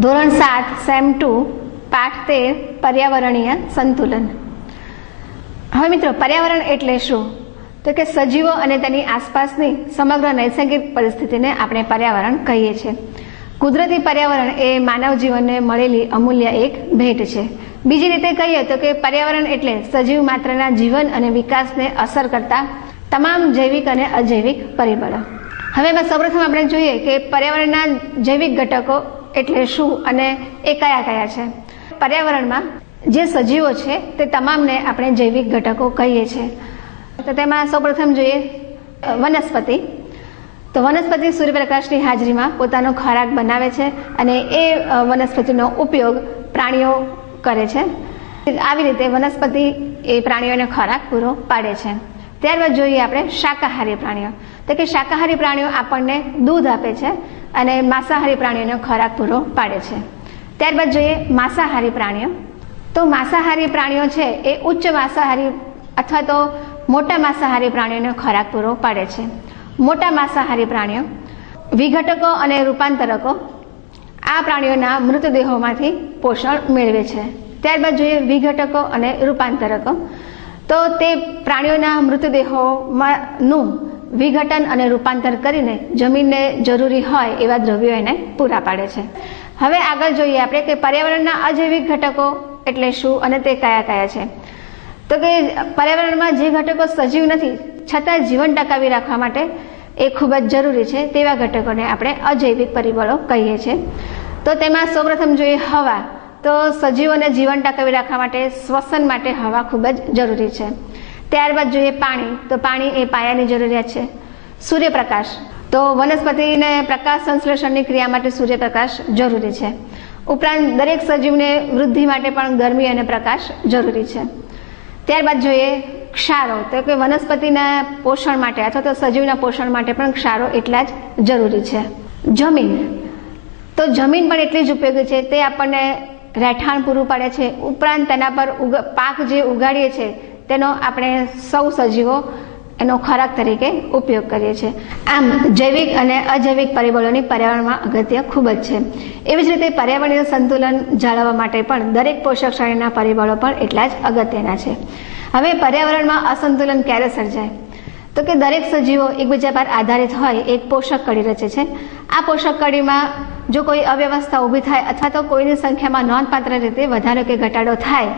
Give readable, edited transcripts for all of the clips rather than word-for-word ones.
ધોરણ 7 સેમ 2 પાઠ 13 પર્યાવરણીય સંતુલન। હવે મિત્રો, પર્યાવરણ એટલે શું? તો કે સજીવો અને તેની આસપાસની સમગ્ર નૈસર્ગિક પરિસ્થિતિને આપણે પર્યાવરણ કહીએ છીએ। કુદરતી પર્યાવરણ એ માનવ જીવનને મળેલી અમૂલ્ય એક ભેટ છે। બીજી રીતે કહીએ તો કે પર્યાવરણ એટલે સજીવ માત્રના જીવન અને વિકાસને અસર કરતા તમામ જૈવિક અને અજૈવિક પરિબળો। હવે એમાં સૌપ્રથમ આપણે જોઈએ કે પર્યાવરણના જૈવિક ઘટકો એટલે શું અને એ કયા કયા છે। પર્યાવરણમાં જે સજીવો છે તે તમામને આપણે જૈવિક ઘટકો કહીએ છીએ। તો તેમાં સૌપ્રથમ જોઈએ વનસ્પતિ। તો વનસ્પતિ સૂર્યપ્રકાશની હાજરીમાં પોતાનો ખોરાક બનાવે છે અને એ વનસ્પતિનો ઉપયોગ પ્રાણીઓ કરે છે। આવી રીતે વનસ્પતિ એ પ્રાણીઓને ખોરાક પૂરો પાડે છે। ત્યારબાદ જોઈએ આપણે શાકાહારી પ્રાણીઓ। તો કે શાકાહારી પ્રાણીઓ આપણને દૂધ આપે છે અને માંસાહારી પ્રાણીઓને ખોરાક પૂરો પાડે છે। ત્યારબાદ જોઈએ માંસાહારી પ્રાણીઓ। તો માંસાહારી પ્રાણીઓ છે એ ઉચ્ચ માંસાહારી અથવા તો મોટા માંસાહારી પ્રાણીઓને ખોરાક પૂરો પાડે છે। મોટા માંસાહારી પ્રાણીઓ વિઘટકો અને રૂપાંતરકો આ પ્રાણીઓના મૃતદેહોમાંથી પોષણ મેળવે છે। ત્યારબાદ જોઈએ વિઘટકો અને રૂપાંતરકો। તો તે પ્રાણીઓના મૃતદેહોનું વિઘટન અને રૂપાંતર કરીને જમીનને જરૂરી હોય એવા દ્રવ્યો એને પૂરા પાડે છે। હવે આગળ જોઈએ આપણે કે પર્યાવરણના અજૈવિક ઘટકો એટલે શું અને તે કયા કયા છે। તો કે પર્યાવરણમાં જે ઘટકો સજીવ નથી છતાં જીવન ટકાવી રાખવા માટે એ ખૂબ જ જરૂરી છે તેવા ઘટકોને આપણે અજૈવિક પરિબળો કહીએ છીએ। તો તેમાં સૌપ્રથમ જોઈએ હવા। તો સજીવોને જીવન ટકાવી રાખવા માટે શ્વસન માટે હવા ખૂબ જ જરૂરી છે। ત્યારબાદ જોઈએ પાણી। તો પાણી એ પાયાની જરૂરિયાત છે। સૂર્યપ્રકાશ। તો વનસ્પતિને પ્રકાશ સંશ્લેષણની ક્રિયા માટે સૂર્યપ્રકાશ જરૂરી છે। ઉપરાંત દરેક સજીવને વૃદ્ધિ માટે પણ ગરમી અને પ્રકાશ જરૂરી છે। ત્યારબાદ જોઈએ ક્ષારો। તો કે વનસ્પતિના પોષણ માટે અથવા તો સજીવના પોષણ માટે પણ ક્ષારો એટલા જ જરૂરી છે। જમીન। તો જમીન પણ એટલી જ ઉપયોગી છે। તે આપણને રહેઠાણ પૂરું પાડે છે। ઉપરાંત તેના પર પાક જે ઉગાડીએ છીએ તેનો આપણે સૌ સજીવો એનો ખોરાક તરીકે ઉપયોગ કરીએ છીએ। આમ જૈવિક અને અજૈવિક પરિબળોની પર્યાવરણમાં અગત્ય ખૂબ જ છે। એવી જ રીતે પર્યાવરણીય સંતુલન જાળવવા માટે પણ દરેક પોષક શ્રેણીના પરિબળો પણ એટલા જ અગત્યના છે। હવે પર્યાવરણમાં અસંતુલન ક્યારે સર્જાય? તો કે દરેક સજીવો એકબીજા પર આધારિત હોય એક પોષક કડી રચે છે। આ પોષક કડીમાં જો કોઈ અવ્યવસ્થા ઊભી થાય અથવા તો કોઈની સંખ્યામાં નોંધપાત્ર રીતે વધારો કે ઘટાડો થાય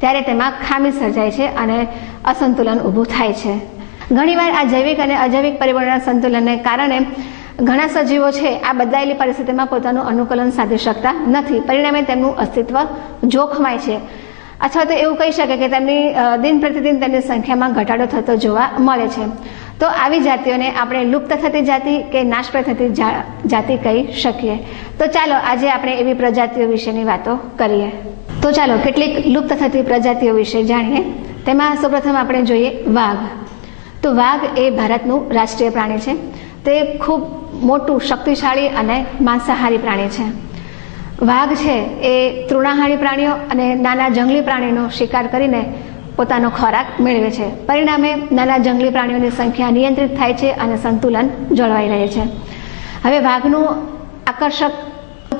ત્યારે તેમાં ખામી સર્જાય છે અને અસંતુલન ઊભું થાય છે। ઘણીવાર આ જૈવિક અને અજૈવિક પરિબળોના સંતુલનને કારણે ઘણા સજીવો છે આ બદલાયેલી પરિસ્થિતિમાં પોતાનું અનુકૂલન સાધી શકતા નથી। પરિણામે તેમનું અસ્તિત્વ જોખમાય છે અથવા તો એવું કહી શકે કે તેમની દિન પ્રતિદિન તેમની સંખ્યામાં ઘટાડો થતો જોવા મળે છે। તો આવી જાતિઓને આપણે લુપ્ત થતી જાતિ કે નાશ પામતી થતી જાતિ કહી શકીએ। તો ચાલો આજે આપણે એવી પ્રજાતિઓ વિશેની વાતો કરીએ। તો ચાલો કેટલીક લુપ્ત થતી પ્રજાતિઓ વિશે જાણીએ। તેમાં સૌપ્રથમ આપણે જોઈએ વાઘ। તો વાઘ એ ભારતનું રાષ્ટ્રીય પ્રાણી છે। તે ખૂબ મોટું, શક્તિશાળી અને માંસાહારી પ્રાણી છે। વાઘ છે એ તૃણાહારી પ્રાણીઓ અને નાના જંગલી પ્રાણીનો શિકાર કરીને પોતાનો ખોરાક મેળવે છે। પરિણામે નાના જંગલી પ્રાણીઓની સંખ્યા નિયંત્રિત થાય છે અને સંતુલન જળવાઈ રહે છે। હવે વાઘનું આકર્ષક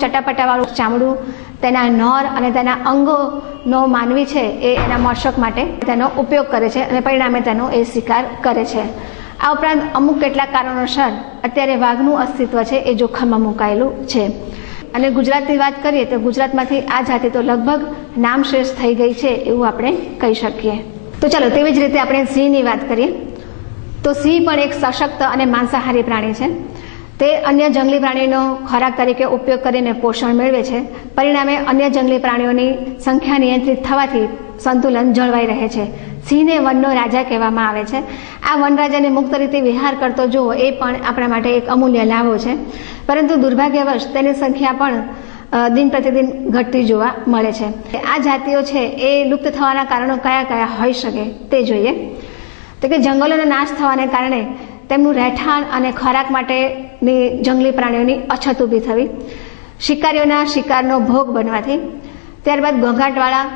ચટાપટાવાળું ચામડું, તેના નર અને તેના અંગોનો માનવી છે એ એના મોશક માટે તેનો ઉપયોગ કરે છે અને પરિણામે તેનો એ શિકાર કરે છે। આ ઉપરાંત અમુક કેટલાક કારણોસર અત્યારે વાઘનું અસ્તિત્વ છે એ જોખમમાં મુકાયેલું છે। અને ગુજરાતની વાત કરીએ તો ગુજરાતમાંથી આ જાતિ તો લગભગ નામશેષ થઈ ગઈ છે એવું આપણે કહી શકીએ। તો ચાલો તેવી જ રીતે આપણે સિંહની વાત કરીએ। તો સિંહ પણ એક સશક્ત અને માંસાહારી પ્રાણી છે। તે અન્ય જંગલી પ્રાણીનો ખોરાક તરીકે ઉપયોગ કરીને પોષણ મેળવે છે। પરિણામે અન્ય જંગલી પ્રાણીઓની સંખ્યા નિયંત્રિત થવાથી સંતુલન જળવાઈ રહે છે। સિંહને વનનો રાજા કહેવામાં આવે છે। આ વનરાજાને મુક્ત રીતે વિહાર કરતો જોવો એ પણ આપણા માટે એક અમૂલ્ય લાભો છે। પરંતુ દુર્ભાગ્યવશ તેની સંખ્યા પણ દિન પ્રતિદિન ઘટતી જોવા મળે છે। આ જાતિઓ છે એ લુપ્ત થવાના કારણો કયા કયા હોઈ શકે તે જોઈએ। તો કે જંગલોનો નાશ થવાને કારણે તેમનું રહેઠાણ અને ખોરાક માટેની જંગલી પ્રાણીઓની અછત ઊભી થવી, શિકારીઓના શિકારનો ભોગ બનવાથી, ત્યારબાદ ઘોંઘાટવાળા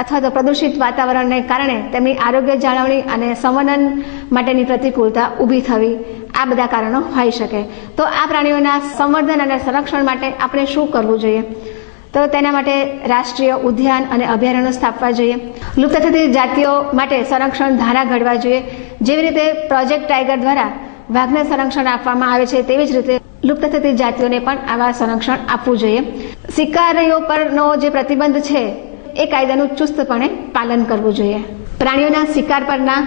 અથવા તો પ્રદૂષિત વાતાવરણને કારણે તેમની આરોગ્ય જાળવણી અને સંવર્ધન માટેની પ્રતિકૂળતા ઊભી થવી, આ બધા કારણો હોઈ શકે. તો આ પ્રાણીઓના સંવર્ધન અને સંરક્ષણ માટે આપણે શું કરવું જોઈએ? તો તેના માટે રાષ્ટ્રીય ઉદ્યાન અને અભયારણ્યો સ્થાપવા જોઈએ. લુપ્ત થતી જાતિઓ માટે સંરક્ષણ ધારા ઘડવા જોઈએ. જેવી રીતે પ્રોજેક્ટ ટાઈગર દ્વારા વાઘને સંરક્ષણ આપવામાં આવે છે, તેવી જ રીતે લુપ્ત થતી જાતિઓને પણ આવા સંરક્ષણ આપવું જોઈએ. શિકારીઓ પરનો જે પ્રતિબંધ છે એ કાયદાનું ચુસ્તપણે પાલન કરવું જોઈએ. પ્રાણીઓના શિકાર પરના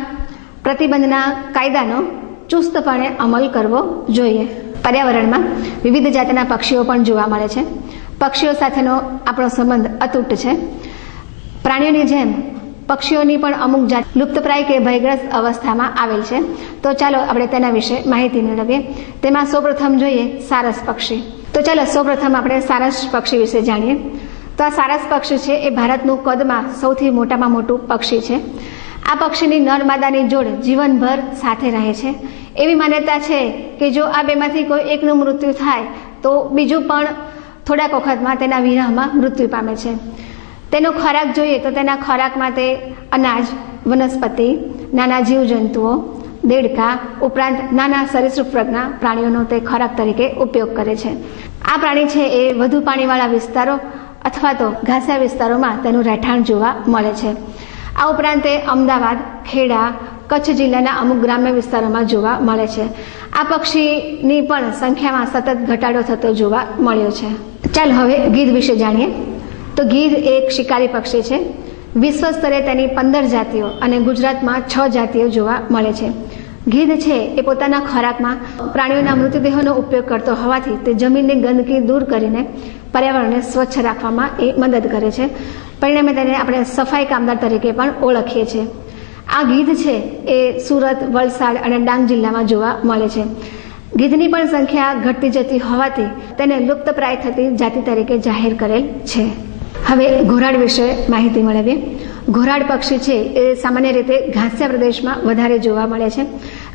પ્રતિબંધના કાયદાનો ચુસ્તપણે અમલ કરવો જોઈએ. પર્યાવરણમાં વિવિધ જાતિના પક્ષીઓ પણ જોવા મળે છે. પક્ષીઓ સાથેનો આપણો સંબંધ અતૂટ છે. પ્રાણીઓની જેમ પક્ષીઓની પણ અમુક જાત લુપ્તપ્રાય કે ભયગ્રસ્ત અવસ્થામાં આવેલ છે. તો ચાલો આપણે તેના વિશે માહિતી મેળવીએ. તેમાં સૌપ્રથમ જોઈએ સારસ પક્ષી. તો ચાલો સૌપ્રથમ આપણે સારસ પક્ષી વિશે જાણીએ. તો આ સારસ પક્ષી છે એ ભારતનું કદમાં સૌથી મોટામાં મોટું પક્ષી છે. આ પક્ષીની નર માદાની જોડ જીવનભર સાથે રહે છે. એવી માન્યતા છે કે જો આ બેમાંથી કોઈ એકનું મૃત્યુ થાય તો બીજું પણ થોડાક વખતમાં તેના વિરહમાં મૃત્યુ પામે છે. તેનો ખોરાક જોઈએ તો તેના ખોરાકમાં તે અનાજ, વનસ્પતિ, નાના જીવજંતુઓ, દેડકા ઉપરાંત નાના સરીસૃપ વર્ગના પ્રાણીઓનો તે ખોરાક તરીકે ઉપયોગ કરે છે. આ પ્રાણી છે એ વધુ પાણીવાળા વિસ્તારો અથવા તો ઘાસિયા વિસ્તારોમાં તેનું રહેઠાણ જોવા મળે છે. આ ઉપરાંત તે અમદાવાદ, ખેડા, કચ્છ જિલ્લાના અમુક ગ્રામ્ય વિસ્તારોમાં જોવા મળે છે. આ પક્ષીની પણ સંખ્યામાં સતત ઘટાડો થતો જોવા મળ્યો છે. ચાલ હવે ગીધ વિશે જાણીએ. તો ગીધ એક શિકારી પક્ષી છે. વિશ્વ સ્તરે તેની 15 જાતિઓ અને ગુજરાતમાં 6 જાતિઓ જોવા મળે છે. ગીધ છે એ પોતાના ખોરાકમાં પ્રાણીઓના મૃતદેહોનો ઉપયોગ કરતો હોવાથી તે જમીનની ગંદકી દૂર કરીને પર્યાવરણને સ્વચ્છ રાખવામાં એ મદદ કરે છે. પરિણામે તેને આપણે સફાઈ કામદાર તરીકે પણ ઓળખીએ છીએ. આ ગીધ છે એ સુરત, વલસાડ અને ડાંગ જિલ્લામાં જોવા મળે છે. ગીધની પણ સંખ્યા ઘટતી જતી હોવાથી તેને લુપ્તપ્રાય થતી જાતિ તરીકે જાહેર કરેલ છે. હવે ઘોરાડ વિશે માહિતી મેળવીએ. ઘોરાડ પક્ષી છે એ સામાન્ય રીતે ઘાસિયા પ્રદેશમાં વધારે જોવા મળે છે.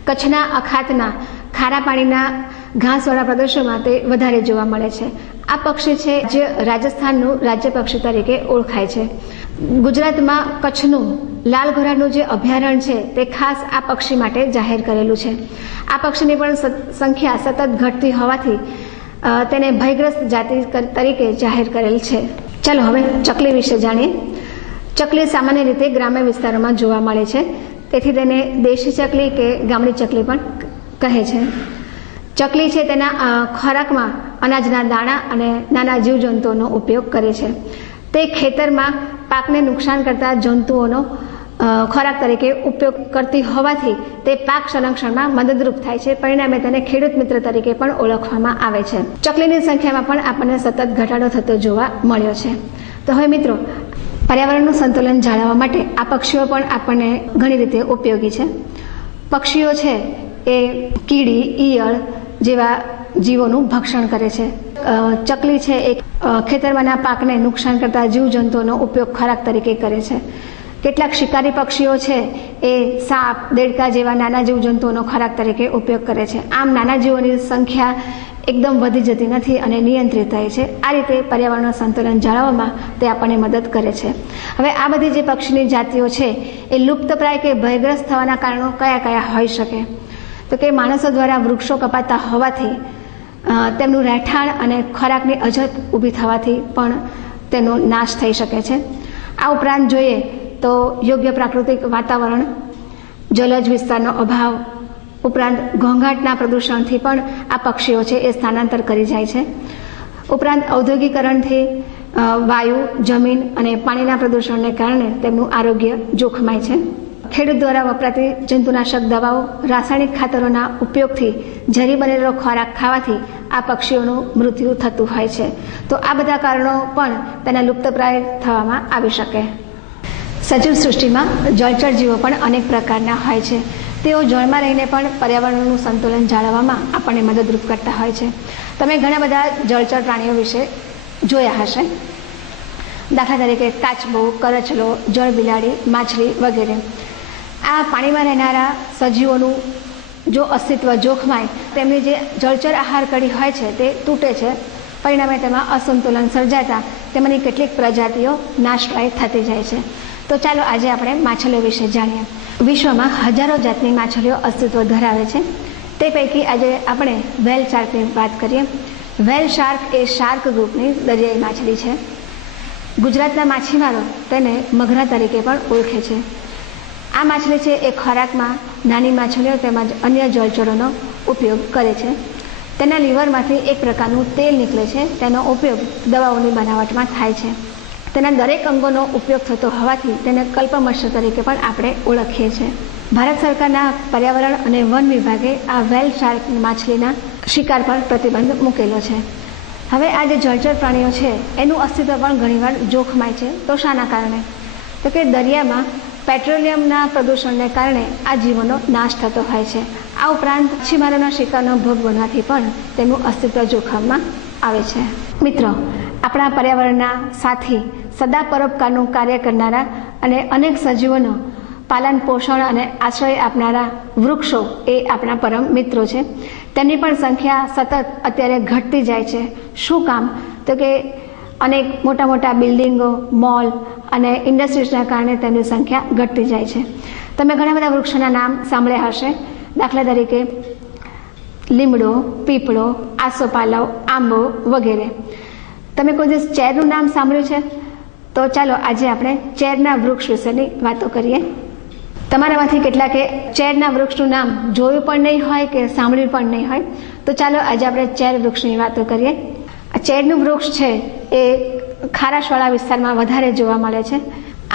કચ્છના અખાતના ખારા પાણીના ઘાસવાળા પ્રદેશોમાં તે વધારે જોવા મળે છે. આ પક્ષી છે જે રાજસ્થાનનું રાજ્ય પક્ષી તરીકે ઓળખાય છે. ગુજરાતમાં કચ્છનું લાલ ઘોરાડનું જે અભયારણ્ય છે તે ખાસ આ પક્ષી માટે જાહેર કરેલું છે. આ પક્ષીની પણ સંખ્યા સતત ઘટતી હોવાથી તેને ભયગ્રસ્ત જાતિ તરીકે જાહેર કરેલ છે. ચાલો હવે ચકલી વિશે જાણીએ. ચકલી સામાન્ય રીતે ગ્રામ્ય વિસ્તારોમાં જોવા મળે છે. તેથી તેને દેશી ચકલી કે ગામડી ચકલી પણ કહે છે. ચકલી છે તેના ખોરાકમાં અનાજના દાણા અને નાના જીવજંતુઓનો ઉપયોગ કરે છે. તે ખેતરમાં પાકને નુકસાન કરતા જંતુઓનો ખોરાક તરીકે ઉપયોગ કરતી હોવાથી તે પાક સંરક્ષણમાં મદદરૂપ થાય છે. પરિણામે તેને ખેડૂત મિત્ર તરીકે પણ ઓળખવામાં આવે છે. ચકલીની સંખ્યામાં પણ આપણને સતત ઘટાડો થતો જોવા મળ્યો છે. તો હવે મિત્રો, પર્યાવરણનું સંતુલન જાળવવા માટે આ પક્ષીઓ પણ આપણને ઘણી રીતે ઉપયોગી છે. પક્ષીઓ છે એ કીડી, ઈયળ જેવા જીવોનું ભક્ષણ કરે છે. ચકલી છે એ ખેતરમાંના પાકને નુકસાન કરતા જીવજંતુઓનો ઉપયોગ ખોરાક તરીકે કરે છે. કેટલાક શિકારી પક્ષીઓ છે એ સાપ, દેડકા જેવા નાના જીવજંતુઓનો ખોરાક તરીકે ઉપયોગ કરે છે. આમ નાના જીવોની સંખ્યા એકદમ વધી જતી નથી અને નિયંત્રિત થાય છે. આ રીતે પર્યાવરણનું સંતુલન જાળવવામાં તે આપણને મદદ કરે છે. હવે આ બધી જે પક્ષીની જાતિઓ છે એ લુપ્તપ્રાય કે ભયગ્રસ્ત થવાના કારણો કયા કયા હોઈ શકે? તો કે માણસો દ્વારા વૃક્ષો કપાતા હોવાથી તેમનું રહેઠાણ અને ખોરાકની અછત ઊભી થવાથી પણ તેનો નાશ થઈ શકે છે. આ ઉપરાંત જોઈએ તો યોગ્ય પ્રાકૃતિક વાતાવરણ, જલજ વિસ્તારનો અભાવ ઉપરાંત ઘોંઘાટના પ્રદૂષણથી પણ આ પક્ષીઓ છે એ સ્થાનાંતર કરી જાય છે. ઉપરાંત ઔદ્યોગિકરણથી વાયુ, જમીન અને પાણીના પ્રદૂષણને કારણે તેમનું આરોગ્ય જોખમાય છે. ખેડૂત દ્વારા વપરાતી જંતુનાશક દવાઓ, રાસાયણિક ખાતરોના ઉપયોગથી ઝેરી બનેલો ખોરાક ખાવાથી આ પક્ષીઓનું મૃત્યુ થતું હોય છે. તો આ બધા કારણો પણ તેના લુપ્તપ્રાય થવામાં આવી શકે. સજીવ સૃષ્ટિમાં જળચર જીવો પણ અનેક પ્રકારના હોય છે. તેઓ જળમાં રહીને પણ પર્યાવરણનું સંતુલન જાળવવામાં આપણને મદદરૂપ કરતા હોય છે. તમે ઘણા બધા જળચર પ્રાણીઓ વિશે જોયા હશે. દાખલા તરીકે કાચબો, કરચલો, જળ બિલાડી, માછલી વગેરે. આ પાણીમાં રહેનારા સજીવોનું જો અસ્તિત્વ જોખમાય, તેમની જે જળચર આહાર કડી હોય છે તે તૂટે છે. પરિણામે તેમાં અસંતુલન સર્જાતા તેમાંની કેટલીક પ્રજાતિઓ નાશપ્રાય થતી જાય છે. તો ચાલો આજે આપણે માછલીઓ વિશે જાણીએ. વિશ્વમાં હજારો જાતની માછલીઓ અસ્તિત્વ ધરાવે છે. તે પૈકી આજે આપણે વ્હેલ શાર્કની વાત કરીએ. વ્હેલ શાર્ક એ શાર્ક ગ્રુપની દરિયાઈ માછલી છે. ગુજરાતના માછીમારો તેને મગરા તરીકે પણ ઓળખે છે. આ માછલી છે એ ખોરાકમાં નાની માછલીઓ તેમજ અન્ય જળચરોનો ઉપયોગ કરે છે. તેના લીવરમાંથી એક પ્રકારનું તેલ નીકળે છે. તેનો ઉપયોગ દવાઓની બનાવટમાં થાય છે. તેના દરેક અંગોનો ઉપયોગ થતો હોવાથી તેને કલ્પમત્સ્ય તરીકે પણ આપણે ઓળખીએ છીએ. ભારત સરકારના પર્યાવરણ અને વન વિભાગે આ વ્હેલ શાર્ક માછલીના શિકાર પર પ્રતિબંધ મૂકેલો છે. હવે આ જે જળચર પ્રાણીઓ છે એનું અસ્તિત્વ પણ ઘણીવાર જોખમાય છે. તો શાના કારણે? તો કે દરિયામાં પેટ્રોલિયમના પ્રદૂષણને કારણે આ જીવોનો નાશ થતો હોય છે. આ ઉપરાંત માછીમારોના શિકારનો ભોગ બનવાથી પણ તેનું અસ્તિત્વ જોખમમાં આવે છે. મિત્રો, આપણા પર્યાવરણના સાથી, સદા પરોપકારનું કાર્ય કરનારા અને અનેક સજીવોનો પાલન પોષણ અને આશ્રય આપનારા વૃક્ષો એ આપણા પરમ મિત્રો છે. તેમની પણ સંખ્યા સતત અત્યારે ઘટતી જાય છે. શું કામ? તો કે અનેક મોટા મોટા બિલ્ડિંગો, મોલ અને ઇન્ડસ્ટ્રીઝના કારણે તેમની સંખ્યા ઘટતી જાય છે. તમે ઘણા બધા વૃક્ષોના નામ સાંભળ્યા હશે. દાખલા તરીકે લીમડો, પીપળો, આસોપાલવ, આંબો વગેરે. તમે કોઈ દિવસ ચેરનું નામ સાંભળ્યું છે? તો ચાલો આજે આપણે ચેરના વૃક્ષ વિશેની વાતો કરીએ. તમારામાંથી કેટલાકે ચેરના વૃક્ષનું નામ જોયું પણ નહીં હોય કે સાંભળ્યું પણ નહીં હોય. તો ચાલો આજે આપણે ચેર વૃક્ષની વાતો કરીએ. આ ચેરનું વૃક્ષ છે એ ખારાશવાળા વિસ્તારમાં વધારે જોવા મળે છે.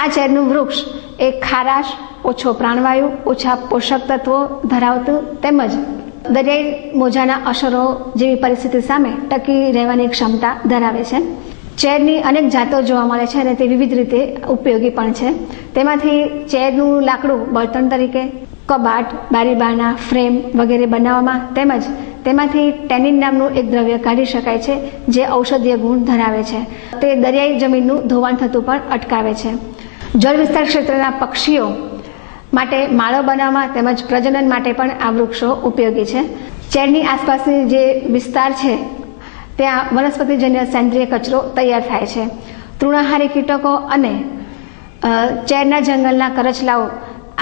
આ ચેરનું વૃક્ષ એ ખારાશ, ઓછો પ્રાણવાયુ, ઓછા પોષક તત્વો ધરાવતું તેમજ દરિયાઈ મોજાના અસરો જેવી પરિસ્થિતિ સામે ટકી રહેવાની ક્ષમતા ધરાવે છે. ચેરની અનેક જાતો જોવા મળે છે અને તે વિવિધ રીતે ઉપયોગી પણ છે. તેમાંથી ચેરનું લાકડું બળતણ તરીકે, કબાટ, બારીબારણા, ફ્રેમ વગેરે બનાવવામાં તેમજ તેમાંથી ટેનિન નામનું એક દ્રવ્ય કાઢી શકાય છે જે ઔષધીય ગુણ ધરાવે છે. તે દરિયાઈ જમીનનું ધોવાણ થતું પણ અટકાવે છે. જળ વિસ્તાર ક્ષેત્રના પક્ષીઓ માટે માળો બનાવવામાં તેમજ પ્રજનન માટે પણ આ વૃક્ષો ઉપયોગી છે. ચેરની આસપાસની જે વિસ્તાર છે ત્યાં વનસ્પતિજન્ય સેન્દ્રિય કચરો તૈયાર થાય છે. તૃણાહારી કીટકો અને ચેરના જંગલના કરચલાઓ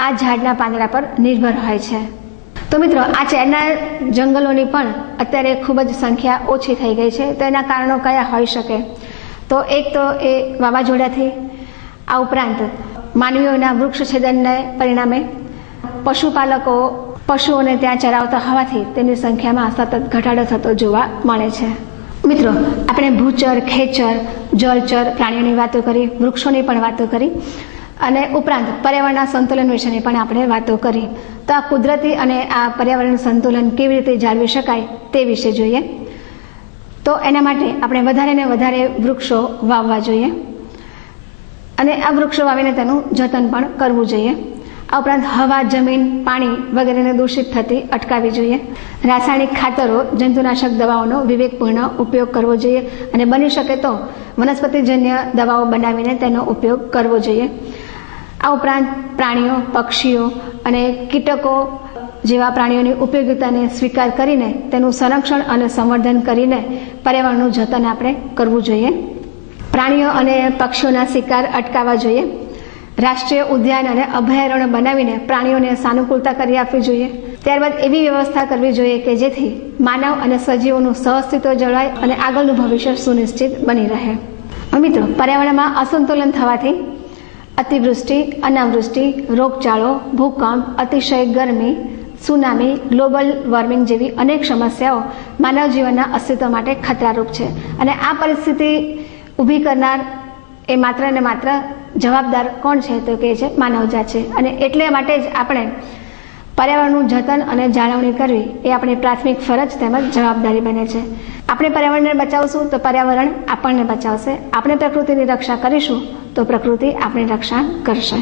આ ઝાડના પાંદડા પર નિર્ભર હોય છે. તો મિત્રો, આ ચેરના જંગલોની પણ અત્યારે ખૂબ જ સંખ્યા ઓછી થઈ ગઈ છે. તો એના કારણો કયા હોઈ શકે? તો એક તો એ વાવાઝોડાથી, આ ઉપરાંત માનવીઓના વૃક્ષ છેદનને પરિણામે પશુપાલકો પશુઓને ત્યાં ચરાવતા હોવાથી તેની સંખ્યામાં સતત ઘટાડો થતો જોવા મળે છે. મિત્રો, આપણે ભૂચર, ખેચર, જળચર પ્રાણીઓની વાતો કરી, વૃક્ષોની પણ વાતો કરી અને ઉપરાંત પર્યાવરણના સંતુલન વિશેની પણ આપણે વાતો કરી. તો આ કુદરતી અને આ પર્યાવરણ સંતુલન કેવી રીતે જાળવી શકાય તે વિશે જોઈએ. તો એના માટે આપણે વધારે ને વધારે વૃક્ષો વાવવા જોઈએ અને આ વૃક્ષો વાવીને તેનું જતન પણ કરવું જોઈએ. આ ઉપરાંત હવા, જમીન, પાણી વગેરેને દૂષિત થતી અટકાવવી જોઈએ. રાસાયણિક ખાતરો, જંતુનાશક દવાઓનો વિવેકપૂર્ણ ઉપયોગ કરવો જોઈએ અને બની શકે તો વનસ્પતિજન્ય દવાઓ બનાવીને તેનો ઉપયોગ કરવો જોઈએ. આ ઉપરાંત પ્રાણીઓ, પક્ષીઓ અને કીટકો જેવા પ્રાણીઓની ઉપયોગિતાને સ્વીકાર કરીને તેનું સંરક્ષણ અને સંવર્ધન કરીને પર્યાવરણનું જતન આપણે કરવું જોઈએ. પ્રાણીઓ અને પક્ષીઓના શિકાર અટકાવવા જોઈએ. રાષ્ટ્રીય ઉદ્યાન અને અભયારણ્ય બનાવીને પ્રાણીઓને સાનુકૂળતા કરી આપવી જોઈએ. ત્યારબાદ એવી વ્યવસ્થા કરવી જોઈએ કે જેથી માનવ અને સજીવોનું સહઅસ્તિત્વ જળવાય અને આગળનું ભવિષ્ય સુનિશ્ચિત બની રહે. મિત્રો, પર્યાવરણમાં અસંતુલન થવાથી અતિવૃષ્ટિ, અનાવૃષ્ટિ, રોગચાળો, ભૂકંપ, અતિશય ગરમી, સુનામી, ગ્લોબલ વોર્મિંગ જેવી અનેક સમસ્યાઓ માનવ જીવનના અસ્તિત્વ માટે ખતરારૂપ છે. અને આ પરિસ્થિતિ ઊભી કરનાર એ માત્ર ને માત્ર જવાબદાર કોણ છે? તો કે છે માનવજાત છે. અને એટલે માટે જ આપણે પર્યાવરણનું જતન અને જાળવણી કરવી એ આપણી પ્રાથમિક ફરજ તેમજ જવાબદારી બને છે. આપણે પર્યાવરણને બચાવશું તો પર્યાવરણ આપણને બચાવશે. આપણે પ્રકૃતિની રક્ષા કરીશું તો પ્રકૃતિ આપણી રક્ષા કરશે.